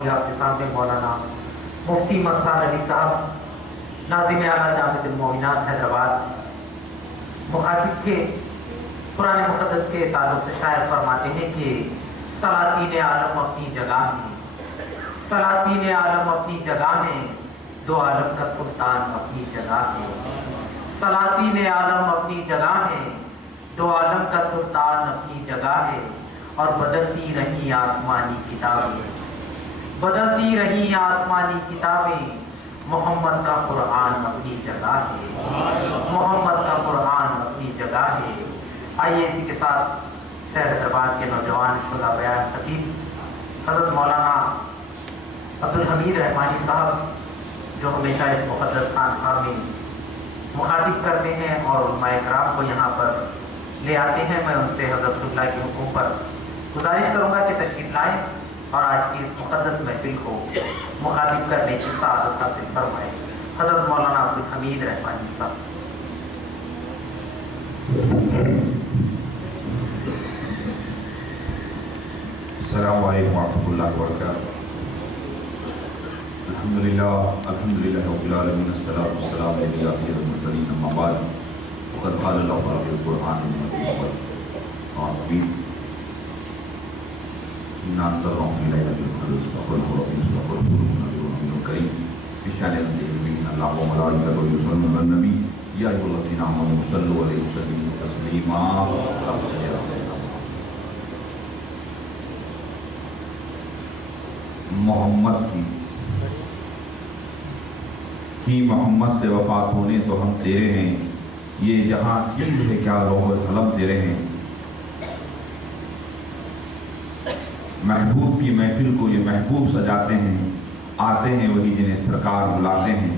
آپ کے سامنے مولانا مفتی مستان علی صاحب ناظم اعلیٰ جامعۃ المومنات حیدرآباد مخاطب کے قرآن مقدس کے تعلق سے شاعر فرماتے ہیں کہ سلاطین عالم اپنی جگہ ہیں، سلاطین عالم اپنی جگہ ہیں، دو عالم کا سلطان اپنی جگہ ہے۔ سلاطین عالم اپنی جگہ ہیں، دو عالم کا سلطان اپنی جگہ ہے، اور بدلتی رہی آسمانی کتابیں، بدلتی رہی آسمانی کتابیں، محمد کا قرآن اپنی جگہ ہے، محمد کا قرآن اپنی جگہ ہے۔ آئیے اسی کے ساتھ شہر دربار کے نوجوان شعلہ بیان خطیب حضرت مولانا عبدالحمید رحمانی صاحب جو ہمیشہ اس مقدس خانقاہ میں مخاطب کرتے ہیں اور علماء کرام کو یہاں پر لے آتے ہیں، میں ان سے حضرت اللہ کے حکم پر گزارش کروں گا کہ تشریف لائیں اور آج کی اس مقدس محفل کو مخاطب کرنے کی سعادت حاصل فرمائیں۔ حضرت مولانا عبدالحمید رحمانی صاحب۔ السلام علیکم ورحمۃ اللہ وبرکاتہ۔ الحمدللہ رب العالمین، الصلاۃ والسلام علی سید المرسلین، اما بعد فقد قال اللہ تعالی فی القرآن المجید انا انذرناکم فی لیلۃ القدر فقل هو رسول نبی کریم بشأن ان اللہ وملائکتہ یصلون علی النبی یا ایھا الذین آمنوا صلوا علیہ وسلموا تسلیما۔ محمد کی محمد سے وفات ہونے تو ہم تیرے ہیں، یہ جہاں چیز ہے کیا لوح قلم تیرے ہیں۔ محبوب کی محفل کو یہ محبوب سجاتے ہیں، آتے ہیں وہی جنہیں سرکار بلاتے ہیں۔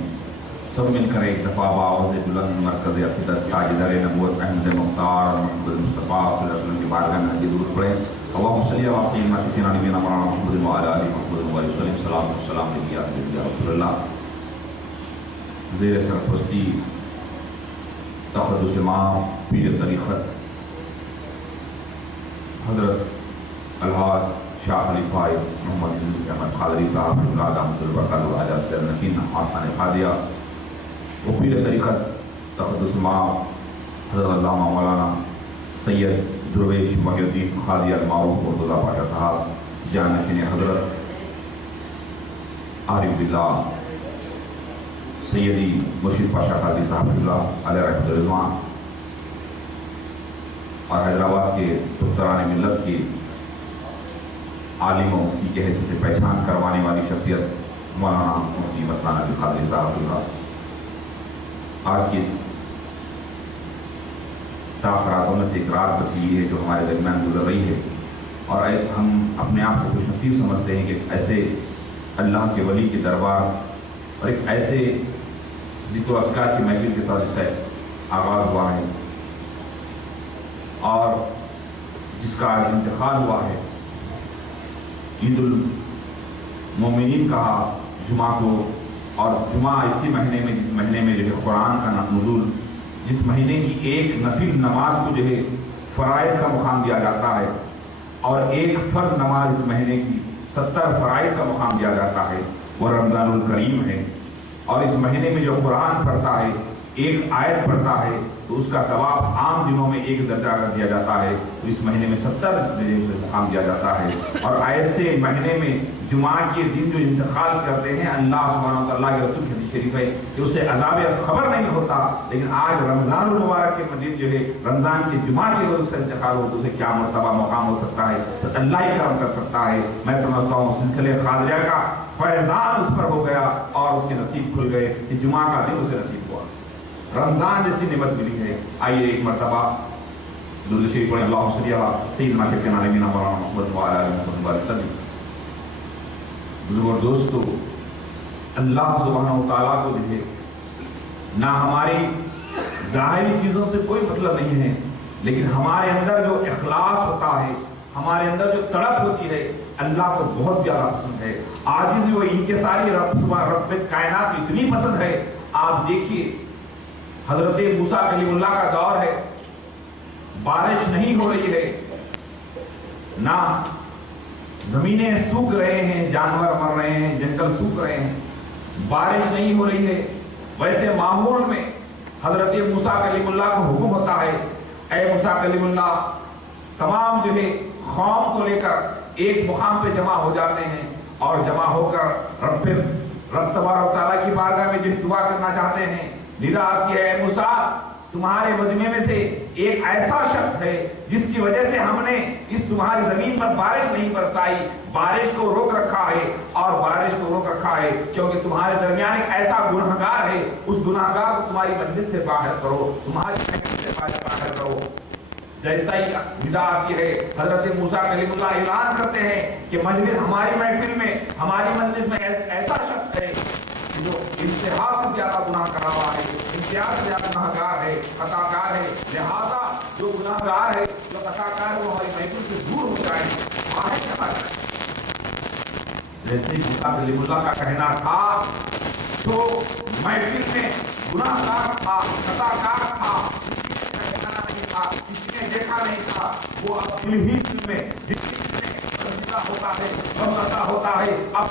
سب مل کر ایک دفعہ باوز بلند مرکز عقیدت تاجدار نبوت احمد مختار محمد مصطفیٰ صلی اللہ علیہ وسلم کی بارگاہ میں حاضر درود پڑھیں۔ اللہم صلی علی سیدنا سیدنا نبینا مولانا محمد وعلی آلہ محمد وسلم۔ سلام السلام علیہ سیدنا رسول اللہ۔ زیر سرپرستی تقدس امام پیر طریقت حضرت الحاج شاہ خلیفہ محمد یونس احمد قادری صاحب دامت البرکاتہ عالیہ النقین آستان خادیہ و پیر طریقت تقدس امام حضرت علامہ مولانا سید درویش محی الدین خادیہ المعروف مرتضیٰ پاشا صاحب جانشین حضرت عارف باللہ سیدی مرشد پاشا قاضی صاحب اللہ علیہ رحمۃ رضوان، اور حیدرآباد کے دختران ملت کی عالم و مفتی کے حیثیت سے پہچان کروانے والی شخصیت مولانا مفتی مستان علی قادری صاحب اللہ۔ آج کی اس تاخراتوں میں سے ایک رات بچی ہے جو ہمارے درمیان گزر رہی ہے، اور ہم اپنے آپ کو خوش نصیب سمجھتے ہیں کہ ایسے اللہ کے ولی کے دربار اور ایک ایسے ذکر و اذکار کی محفل کے ساتھ اس کا آغاز ہوا ہے اور جس کا انتقال ہوا ہے۔ عید المومنین کہا جمعہ کو، اور جمعہ اسی مہینے میں جس مہینے میں جو ہے قرآن کا نزول، جس مہینے کی ایک نفل نماز کو جو ہے فرائض کا مقام دیا جاتا ہے، اور ایک فرض نماز اس مہینے کی 70 فرائض کا مقام دیا جاتا ہے، وہ رمضان الکریم ہے۔ اور اس مہینے میں جو قرآن پڑھتا ہے، ایک آیت پڑھتا ہے، تو اس کا ثواب عام دنوں میں 1 درجہ اگر دیا جاتا ہے تو اس مہینے میں 70 درجے سے مقام دیا جاتا ہے۔ اور ایسے مہینے میں جمعہ کے دن جو انتقال کرتے ہیں، اللہ سبحانہ و تعالیٰ کے رسول کی حدیث شریف ہے کہ اسے عذاب خبر نہیں ہوتا، لیکن آج رمضان المبارک کے دن جو ہے رمضان کے جمعہ کے روز اس کا انتقال ہو تو اسے کیا مرتبہ مقام ہو سکتا ہے، تو اللہ ہی کرم کر سکتا ہے۔ میں سمجھتا ہوں سلسلے قادریہ کا فیضان اس پر ہو گیا اور اس کے نصیب کھل گئے کہ جمعہ کا دن اسے نصیب ہوا، رمضان جیسی نعمت ملی ہے۔ آئیے ایک مرتبہ درود شریف پڑھیں۔ اللہم صلی علی سیدنا شفیعنا نبینا مولانا محمد وعلی آلہ محمد وسلم۔ بزرگ دوستو، اللہ سبحانہ و تعالیٰ کو جو ہے نہ ہماری ظاہری چیزوں سے کوئی مطلب نہیں ہے، لیکن ہمارے اندر جو اخلاص ہوتا ہے، ہمارے اندر جو تڑپ ہوتی ہے، اللہ کو بہت زیادہ پسند ہے۔ عاجزی و انکساری رب کائنات اتنی پسند ہے۔ آپ دیکھیے حضرت موسیٰ کلیم اللہ کا دور ہے، بارش نہیں ہو رہی ہے، نہ जमीनें सूख रहे हैं, जानवर मर रहे हैं, जंगल सूख रहे हैं, बारिश नहीं हो रही है। वैसे माहौल में हजरत मूसा कलीमुल्लाह को हुक्म होता है, ऐ मूसा कलीमुल्लाह, तमाम जो है कौम को लेकर एक मुकाम पे जमा हो जाते हैं और जमा होकर रब तबारक तआला की बारगाह में जो दुआ करना चाहते हैं। निदा आती है, मूसा तुम्हारे मजमे में से एक ऐसा शख्स है जिसकी वजह से हमने इस तुम्हारी जमीन पर बारिश नहीं बरसाई, बारिश को रोक रखा है। और बारिश को रोक रखा है क्योंकि तुम्हारे दरमियान एक ऐसा गुनहगार है, उस गुनहगार को तुम्हारी मजलिस से बाहर करो, तुम्हारी महफिल से बाहर करो। जैसा ही निदा आती है, हजरत मूसा कलीमुल्लाह ऐलान करते हैं कि मजलिस हमारी महफिल में, हमारी मजलिस में ऐसा शख्स है जो इंतहा से ज्यादा गुनाह करा हुआ है, इंतहा से ज्यादा गुनाहगार है, खताकार है। लिहाजा जो गुनाहगार है, जो खताकार है, वो हमारी महफिल से दूर हो जाए, बाहर चला जाए। जैसे ही मूसा कलीमुल्लाह का कहना था, तो महफिल में गुनाहगार था, खताकार था, किसी ने देखा नहीं था, वो अब दिल ही दिल में होता है, गमगता होता है, अब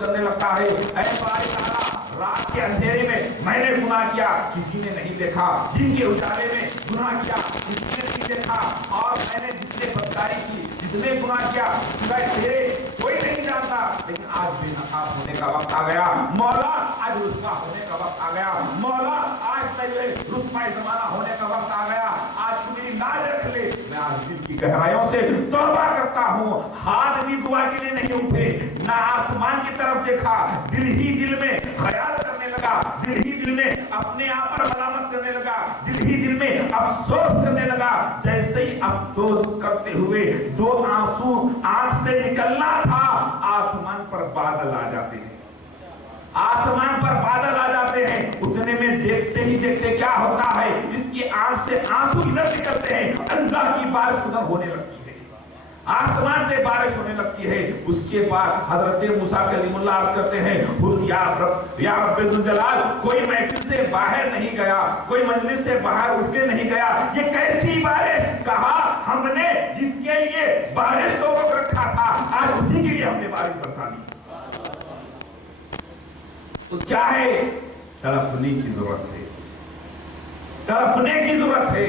करने लगता है, ऐ बारी ताला, रात के अंधेरे में मैंने गुनाह किया, किसी ने नहीं देखा, दिन के उजाले में गुनाह किया, किसी ने नहीं देखा, और मैंने जितने बदकारी की, जितने गुनाह किया, सिवाय तेरे कोई नहीं जानता। लेकिन आज बेनकाब होने का वक्त आ गया मौला, आज रुस्वा होने का वक्त आ गया मौला, आज तेरे रुस्वा जमाना होने का वक्त आ गया, आज तू मेरी लाज रख ले। मैं आज दिल की गहराइयों से तौबा करता हूँ, हाथ भी दुआ के लिए नहीं उठे, ना आसमान की तरफ देखा, दिल ही दिल में ख्याल करने लगा, दिल ही दिल में अपने आप पर मलामत करने लगा, दिल ही दिल में अफसोस करने लगा। जैसे ही अफसोस करते हुए दो आंसू आंख से निकलना था, आसमान पर बादल आ जाते हैं, आसमान पर बादल आ जाते हैं। उतने में देखते ही देखते क्या होता है, इसकी आंख से आंसू इधर निकलते हैं, अल्लाह की बारिश उधर होने लगती है, आसमान से बारिश होने लगती है। उसके बाद हजरत मूसा कलीमुल्लाह अर्ज करते हैं, या रब्बुल जलाल, कोई महफिल से बाहर नहीं गया, कोई मजलिस से बाहर उठ के नहीं गया, ये कैसी बारिश? कहा हमने जिसके लिए बारिश को रोक रखा था, आज उसी के लिए हमने बारिश बरसा दी। तो क्या है? तड़पने की जरूरत है, तड़पने की जरूरत है।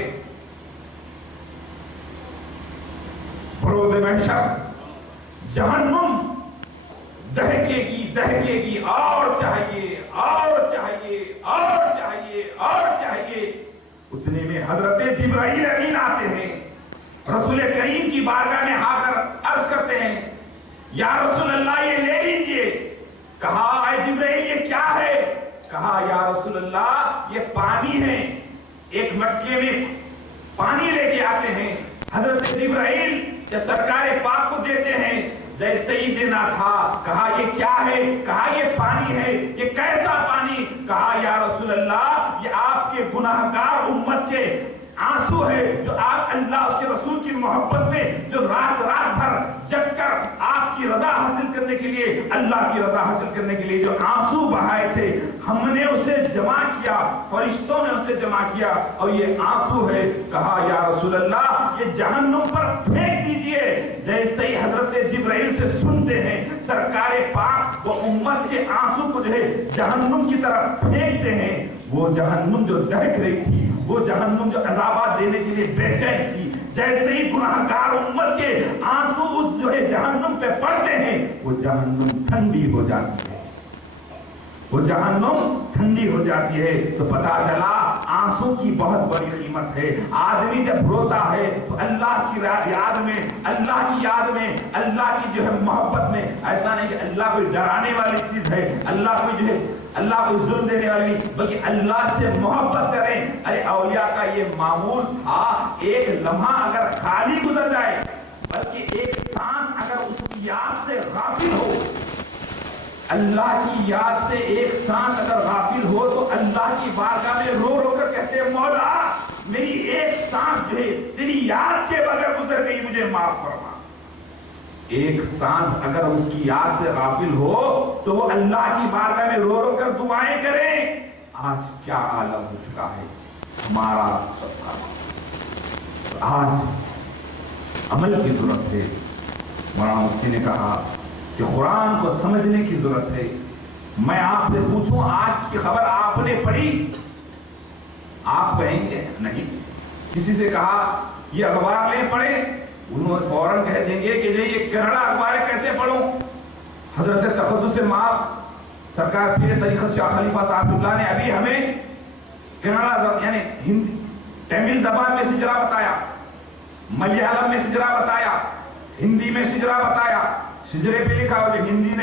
बरोज़ महशर जहन्नुम दहकेगी दहकेगी, और चाहिए और चाहिए और चाहिए और चाहिए। उतने में हजरत जिब्राइल अमीन आते हैं, रसूल करीम की बारगाह में आकर अर्ज करते हैं, या रसूल अल्लाह ये ले लीजिए। कहा ऐ जिब्राइल ये क्या है? कहा या रसूल अल्लाह ये पानी है। एक मटके में पानी लेके आते हैं, हजरत जिब्राइल जब सरकार पाक को देते हैं, जैसे ही देना था, कहा ये क्या है? कहा ये पानी है। ये कैसा पानी? कहा या रसूल अल्लाह ये आपके गुनाहगार उम्मत के आंसू है, जो आप अल्लाह उसके रसूल की मोहब्बत में जो रात रात भर जगकर आपकी रजा हासिल करने के लिए, अल्लाह की रजा हासिल करने के लिए जो आंसू बहाए थे, हमने उसे जमा किया, फरिश्तों ने उसे जमा किया, और ये आंसू है। कहा या रसूल अल्लाह ये जहन्नुम पर फेंक दीजिए। जैसे ही हजरत जिब्राइल से सुनते हैं, सरकार पाक वो उम्मत के आंसू को जो है जहन्नुम की तरफ फेंकते हैं। वो जहन्नुम जो दहक रही थी, वो जहन्नुम जो अज़ाबात देने के लिए बेचैन थी, जैसे ही गुनाहगार उम्मत के आंसू उस जो है जहन्नुम पे पड़ते हैं, वो जहन्नुम ठंडी हो जाती है, वो जहन्नुम ठंडी हो जाती है। तो पता चला आंसू की बहुत बड़ी कीमत है। आदमी जब रोता है तो अल्लाह की याद में, अल्लाह की याद में, अल्लाह की जो है मोहब्बत में, ऐसा नहीं कि अल्लाह कोई डराने वाली चीज है, अल्लाह कोई जो है अल्लाह को जुल्म देने वाली, बल्कि अल्लाह से मोहब्बत करें। अरे औलिया का ये मामूल था, एक लम्हा अगर खाली गुजर जाए, बल्कि एक सांस अगर उसकी याद से गाफिल हो, अल्लाह की याद से एक सांस अगर गाफिल हो, तो अल्लाह की बारगाह में रो रो कर कहते हैं, मौला मेरी एक सांस जो है तेरी याद के बगैर गुजर गई, मुझे माफ फरमा। एक सांस अगर उसकी याद से गाफिल हो, तो वो अल्लाह की बारगाह में रो रो कर दुआएं करें। आज क्या आलम हो चुका है हमारा सबका। आज अमल की जरूरत है, मौलाना मुफ्ती ने कहा कि कुरान को समझने की जरूरत है। मैं आपसे पूछूं, आज की खबर आपने पढ़ी? आप कहेंगे नहीं। किसी से कहा ये अखबार ले पढ़े, उन्होंने फौरन कह देंगे कि ये कन्नड़ा अखबार है, कैसे पढ़ूं? हजरत तक़द्दुस माब सरकार पीर तरीक़त शाह खलीफा साहब ने अभी हमें कन्नड़ा यानी हिंदी तमिल जबान में सिजरा बताया, मलयालम में सिजरा बताया, हिंदी में सिजरा बताया। सिजरे पे लिखा हो जो हिंदी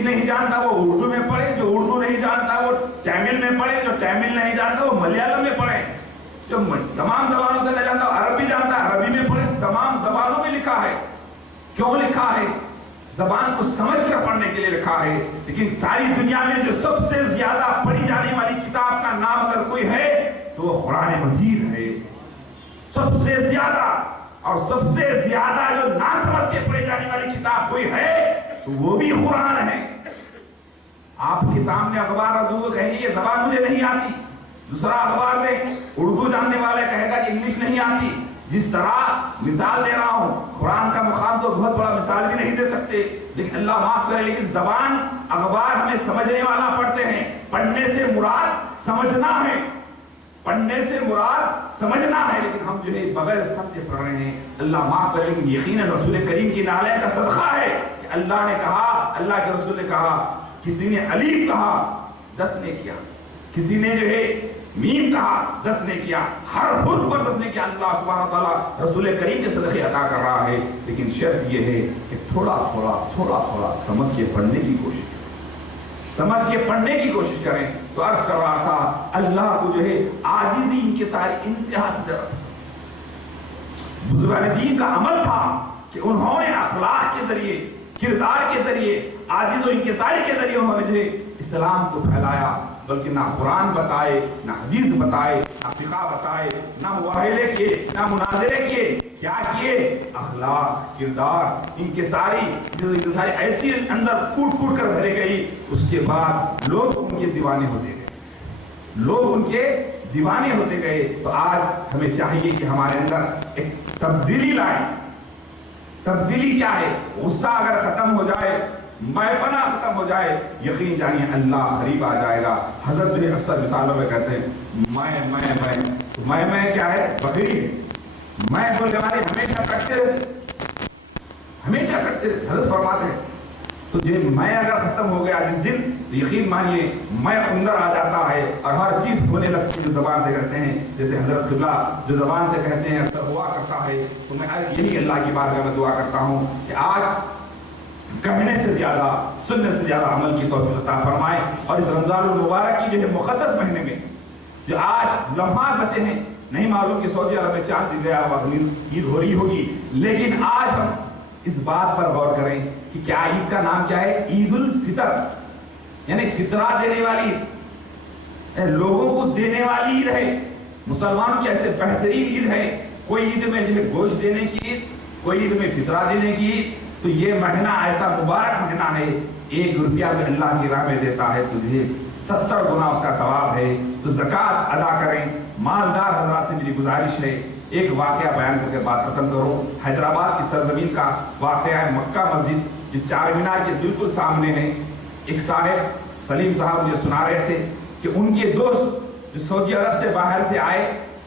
नहीं जानता वो उर्दू में पढ़े, जो उर्दू नहीं जानता वो तमिल में पढ़े, जो तमिल नहीं जानता वो मलयालम में पढ़े, जो तमाम जबानों से नहीं जानता अरबी जानता अरबी में पढ़े। तमाम जबानों में लिखा है। क्यों लिखा है? जबान को समझ कर पढ़ने के लिए लिखा है। लेकिन सारी दुनिया में जो सबसे ज्यादा पढ़ी जाने वाली किताब का नाम अगर कोई है तो वो कुरान मजीद है। सबसे ज्यादा और सबसे ज्यादा जो ना समझ के पढ़ी जाने वाली किताब कोई है तो वो भी कुरान है। आपके सामने अखबार और दूसरे कहेंगे ये जबान मुझे नहीं आती, दूसरा अखबार दे उर्दू जानने वाले कहेगा कि इंग्लिश नहीं आती। जिस तरह मिसाल दे रहा हूं, कुरान का मुकाम तो बहुत बड़ा मिसाल भी नहीं दे सकते, लेकिन अल्लाह माफ करे, लेकिन जबान अखबार हमें समझने वाला पढ़ते हैं। पढ़ने से मुराद समझना है, पढ़ने से मुराद समझना है, लेकिन हम जो है बगैर समझे पढ़ रहे हैं। अल्लाह माफ करे, लेकिन यकीनन रसूल करीम की नाले का सदका है कि अल्लाह ने कहा, अल्लाह के रसूल ने कहा, किसी ने अलीफ कहा 10 ने किया, किसी ने जो है मीम कहा 10 ने किया, हर हुर्फ पर 10 ने किया। अल्लाह सुब्हानहू व तआला रसूल करीम के सदक़े अता कर रहा है। लेकिन शर्त यह है कि थोड़ा थोड़ा समझ के पढ़ने की कोशिश करें, समझ के पढ़ने की कोशिश करें। तो अर्ज कर रहा था अल्लाह को जो है आजिज़ी इनके सारी इंतहा से जरूरत। बुजुर्गान दीन का अमल था कि उन्होंने अखलाक के जरिए, किरदार के जरिए, आजिज़ और इंकिसारी के जरिए उन्होंने जो है इस्लाम को फैलाया। बल्कि ना कुरान बताए, ना हदीस बताए, ना फिक़ा बताए, ना मुआहिले किए, ना मुनाज़रे किए, क्या किए? अखलाक, किरदार, इनके सारी ऐसी अंदर कूट कर भरे गई। उसके बाद लोग उनके दीवाने होते गए, लोग उनके दीवाने होते गए। तो आज हमें चाहिए कि हमारे अंदर एक तब्दीली लाए। तब्दीली क्या है? गुस्सा अगर खत्म हो जाए, मैपना खत्म हो जाए, यकीन जानिए अल्लाह करीब आ जाएगा। हजरत जो अक्सर मिसालों में कहते हैं मैं क्या है? बकरी है। मैं तो जमाने हमेशा करते रहते, हमेशा करते रहते। हजरत फरमाते हैं तो ये मैं अगर खत्म हो गया जिस दिन, तो यकीन मानिए मैं अंदर आ जाता है और हर चीज होने लगती है जो जबान से करते हैं। जैसे हजरत क़िबला जो जबान से कहते हैं अक्सर हुआ करता है। तो मैं यही अल्लाह की बारगाह में दुआ करता हूँ कि आज कहने से ज्यादा, सुनने से ज्यादा अमल की तौफीक अता फरमाए। और इस रमजानुल मुबारक की जो है मुक़द्दस महीने में जो आज लम्हात बचे हैं, नहीं मालूम कि सऊदी अरब में चांद दिख गया होगा, ईद हो रही होगी, लेकिन आज हम इस बात पर गौर करें कि क्या ईद का नाम क्या है? ईद उल फितर, यानी फितरा देने वाली, लोगों को देने वाली ईद है। मुसलमानों की ऐसे बेहतरीन ईद है। कोई ईद में जो है गोश्त देने की ईद, कोई ईद में फितरा देने की ईद। तो ये महीना ऐसा मुबारक महीना है, 1 रुपया भी अल्लाह की राह में देता है तुझे 70 गुना उसका सवाब है। तो ज़कात अदा करें। मालदार हजरात से मेरी गुजारिश है, एक वाकया बयान करके बात खत्म करूं। हैदराबाद की सरजमीन का वाकया है, मक्का मस्जिद जो चार मीनार के बिल्कुल सामने है। एक साहब सलीम साहब मुझे सुना रहे थे कि उनके दोस्त जो सऊदी अरब से बाहर से आए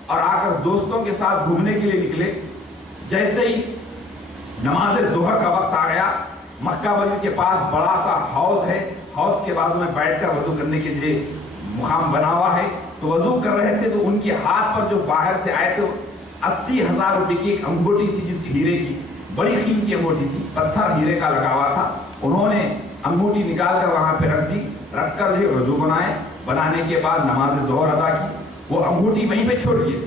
और आकर दोस्तों के साथ घूमने के लिए निकले, जैसे ही नमाज ज़ोहर का वक्त आ गया, मक्का मस्जिद के पास बड़ा सा हाउस है, हाउस के बाजू में बैठकर वजू करने के लिए मुकाम बना हुआ है। तो वजू कर रहे थे तो उनके हाथ पर जो बाहर से आए थे 80,000 रुपए की एक अंगूठी थी, जिसकी हीरे की बड़ी कीमती अंगूठी थी, पत्थर हीरे का लगा हुआ था। उन्होंने अंगूठी निकाल कर वहां पे रख दी, रखकर जो वजू बनाने के बाद नमाज ज़ोहर अदा की। वो अंगूठी वहीं पे छोड़ दिए,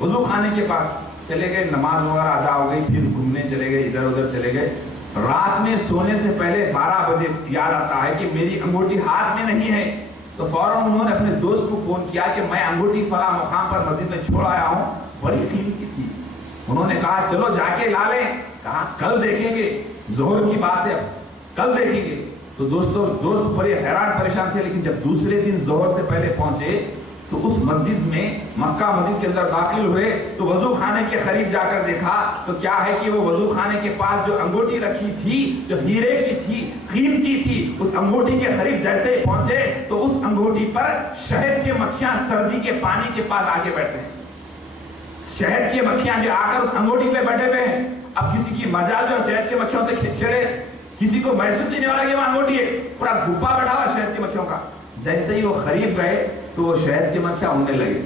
वजू खाने के पास चले गए, नमाज वगैरह अदा हो गई, फिर घूमने चले गए, इधर उधर चले गए। रात में सोने से पहले 12 बजे याद आता है कि मेरी अंगूठी हाथ में नहीं है। तो फौरन उन्होंने अपने दोस्त को फोन किया कि मैं अंगूठी फला मुकाम पर मस्जिद में छोड़ आया हूँ, बड़ी कीमती थी। उन्होंने कहा चलो जाके ला लें। कहा कल देखेंगे, ज़ोहर की बात है, कल देखेंगे। तो दोस्त बड़े हैरान परेशान थे। लेकिन जब दूसरे दिन ज़ोहर से पहले पहुंचे تو اس مسجد میں مکہ مسجد کے اندر داخل ہوئے تو وضو خانے کے قریب جا کر دیکھا تو کیا ہے کہ وہ وضو خانے کے پاس جو انگوٹھی رکھی تھی جو ہیرے کی تھی قیمتی تھی اس انگوٹھی کے قریب جیسے پہنچے تو اس انگوٹھی پر شہد کی مکھیاں سردی کے پانی کے پاس آگے بیٹھے ہیں. شہد کی مکھیاں جو آ کر اس انگوٹھی پہ بیٹھے ہوئے ہیں. اب کسی کی مجال جو شہد کی مکھیوں سے چھڑے کسی کو محسوس ہی نہیں ہو رہا کہ وہ انگوٹھی ہے پورا گھپا بیٹھا ہوا شہد کی مکھیوں کا. جیسے ہی وہ قریب گئے تو وہ شہد کی مکھیاں اڑنے لگے.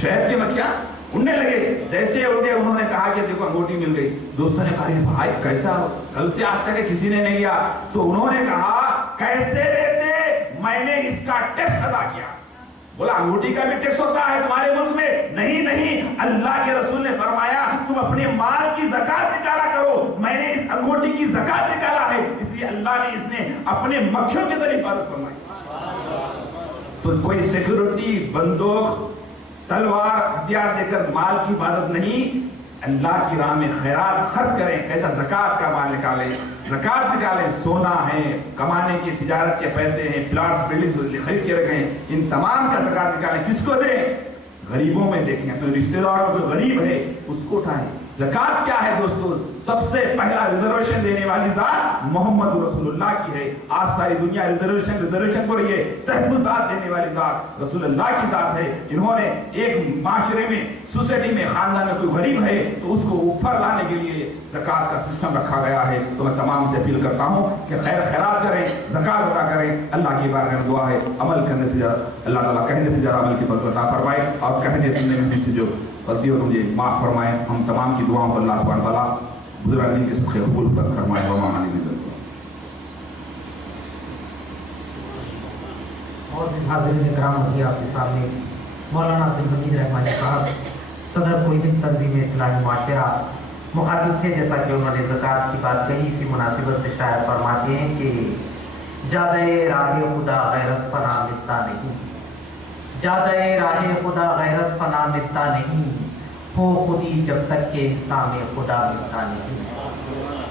شہد کی مکھیاں اڑنے لگے. جیسے اڑ گئے انہوں نے کہا کہ دیکھو انگوٹھی مل گئی. دوستوں نے کہا بھائی کیسا کل سے آج تک کسی نے نہیں لیا. تو انہوں نے کہا کیسے لیتے میں نے اس کا ٹیکس ادا کیا. بولا انگوٹھی کا بھی ٹیکس ہوتا ہے تمہارے ملک میں؟ نہیں اللہ کے رسول نے فرمایا تم اپنے مال کی زکات نکالا کرو. میں نے اس انگوٹھی کی زکات نکالا ہے اس لیے اللہ نے اس نے اپنے مکھیوں کے ذریعے حفاظت فرمائی. تو کوئی سیکورٹی بندوق تلوار ہتھیار دے کر مال کی حفاظت نہیں. اللہ کی راہ میں خیرات خرچ کریں. کیسا زکات کا مال نکالیں. زکات نکالیں. سونا ہے کمانے کی تجارت کے پیسے ہیں پلاٹ بلڈنگ خرید کے رکھیں. ان تمام کا زکات نکالیں. کس کو دیں؟ غریبوں میں دیکھیں. اپنے رشتہ داروں جو غریب ہے اس کو اٹھائیں. زکات کیا ہے دوستو؟ سب سے پہلا ریزرویشن دینے والی ذات محمد رسول اللہ کی ہے. آج ساری دنیا ریزرویشن کو رہی ہے. تحفظات دینے والی ذات رسول اللہ کی ذات ہے. انہوں نے ایک معاشرے میں سوسائٹی میں خاندان میں کوئی غریب ہے تو اس کو اوپر لانے کے لیے زکات کا سسٹم رکھا گیا ہے. تو میں تمام سے اپیل کرتا ہوں کہ خیرات کریں زکات ادا کریں. اللہ کی بارگاہ میں دعا ہے عمل کرنے سے زیادہ اللہ تعالیٰ کہنے سے زیادہ عمل کی توفیق عطا فرمائے اور کہنے سننے میں سے جو غلطیوں کو مجھے معاف فرمائے. ہم تمام کی دعاؤں کو اللہ سبحانہ تعالیٰ بزرگ دین کے سب سے قبول فرمائے. حاضرین کرام ابھی آپ کے سامنے مولانا عبدالمجید رحمانی صاحب صدر کوئی تنظیم اسلامی معاشرہ مخاطب سے جیسا کہ انہوں نے زکات کی بات کہی اسی مناسبت سے شاید فرماتے ہیں کہ جادہ راہ خدا غیر از پناہ ملتا نہیں. جادہ راہ خدا غیر از پناہ ملتا نہیں. ہو خودی جب تک کہ انسان میں خدا ملتا نہیں.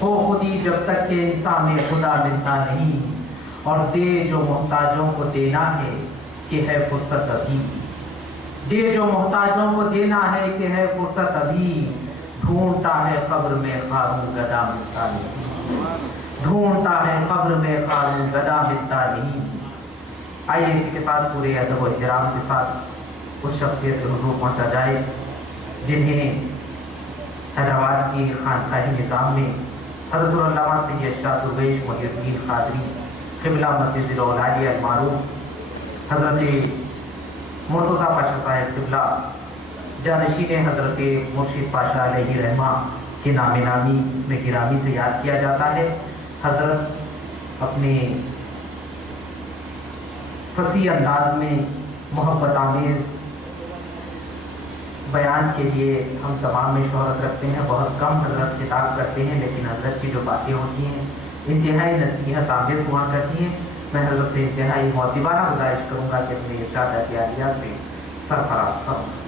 ہو خودی جب تک کہ انسان میں خدا ملتا نہیں. اور دے جو محتاجوں کو دینا ہے کہ ہے فرصت ابھی. دے جو محتاجوں کو دینا ہے کہ ہے فرصت ابھی. ڈھونڈتا ہے قبر میں خاروں گدا ملتا نہیں. ڈھونڈتا ہے قبر میں خاروں گدا ملتا نہیں. آئیے اسی کے ساتھ پورے ادب و احترام کے ساتھ اس شخصیت کے حضور پہنچا جائے جنہیں حیدرآباد کی خانقاہی نظام میں حضرت العلامہ سید شاہ درویش محی الدین قادری قبلہ مجلس الاولیاء المعروف حضرت مرتضیٰ پاشا صاحب قبلہ جانشین حضرت مرشد پاشا علیہ رحمہ کے نام نامی اس میں گرامی سے یاد کیا جاتا ہے. حضرت اپنے فصیح انداز میں محبت آمیز بیان کے لیے ہم تمام میں شہرت رکھتے ہیں. بہت کم حضرت خطاب کرتے ہیں لیکن حضرت کی جو باتیں ہوتی ہیں انتہائی نصیحت آمیز ہوا کرتی ہیں. میں حضرت سے انتہائی معتبانہ گزارش کروں گا کہ اپنے ارشاد عالیہ سے سرفراز کروں.